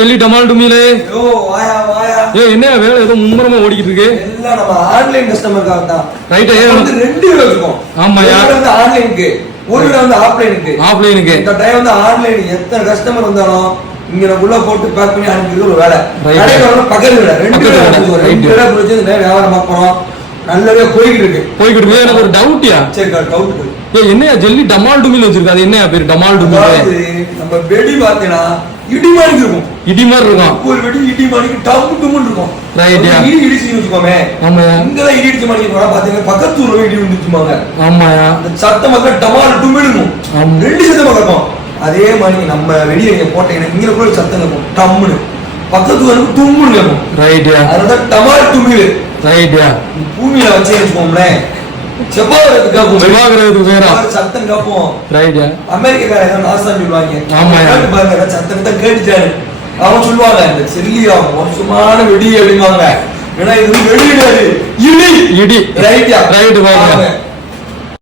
சொல்லி டமால் டுமிலே யோ வாயா வாயா. என்ன வேலை ஏதோ மும்முரமா ஓடிக்கிட்டு இருக்கு? எல்லாம் நம்ம ஆன்லைன் கஸ்டமர்க்காக தான். ரைட். வந்து ரெண்டு வீடியோ வச்சிருக்கோம். ஆமாயா. ஒரு வந்து ஆன்லைனுக்கு, ஒரு வந்து ஆஃப்லைனுக்கு. ஆஃப்லைனுக்கு இந்த டைம் வந்து ஆன்லைன் எத்தனை கஸ்டமர் வந்தாலும் இங்க உள்ள போட்டு பேக் பண்ணி அனுப்பிடுறது ஒரு வேலை. கடையில வந்து பக்கத்து விட ரெண்டு பேரா புரிஞ்சு வியாபாரம் பார்க்கறோம். நல்லவே போய்கிட்டு இருக்கு. எனக்கு ஒரு டவுட்யா. சரி டவுட். என்னையா ஜெல்லி டமால் டுமில் வச்சிருக்காது? அது என்னையா பேர் டமால் டுமில்? நம்ம வெடி பார்த்தீங்கன்னா இடி மாதிரி இருக்கும். இடி மாதிரி இருக்கும். ஒரு வெடி இடி மாதிரி டம்மு டும்முன்னு இருக்கும். ரைட்யா. இடி இடிச்சு வச்சுக்கோமே. ஆமாயா. இங்கதான் இடி இடிச்ச மாதிரி இருக்கும். பாத்தீங்கன்னா பக்கத்து ஊர்ல இடி வந்துச்சுமாங்க. ஆமாயா. அந்த சத்தம் மக்கள் டமால் டுமிலும் ரெண்டு சத்தம் இருக்கும். அதே மாதிரி நம்ம வெடியை நீங்க போட்டீங்கன்னா இங்க கூட சத்தம் இருக்கும். டம்முன்னு பக்கத்து ஊருக்கு தும்முன்னு இருக்கும். ரைட்யா. அதுதான் டமால் டுமில். ரைட்யா. பூமியில வச்சு வச்சுக்கோங்களேன். செவ்வாய்க்கு வேற சத்தம் கேட்போம். ரைட்யா. அமெரிக்காரங்க நாசம் சொல்லுவாங்க. ஆமாயா. பாருங்க சத்தத்தை கேட்டுச்சாரு. அவன் சொல்லுவாங்க இந்த செல்லியா மோசமான வெடி அப்படிவாங்க. ஏன்னா இது வெடி கிடையாது, இடி. இடி. ரைட்டா. ரைட்.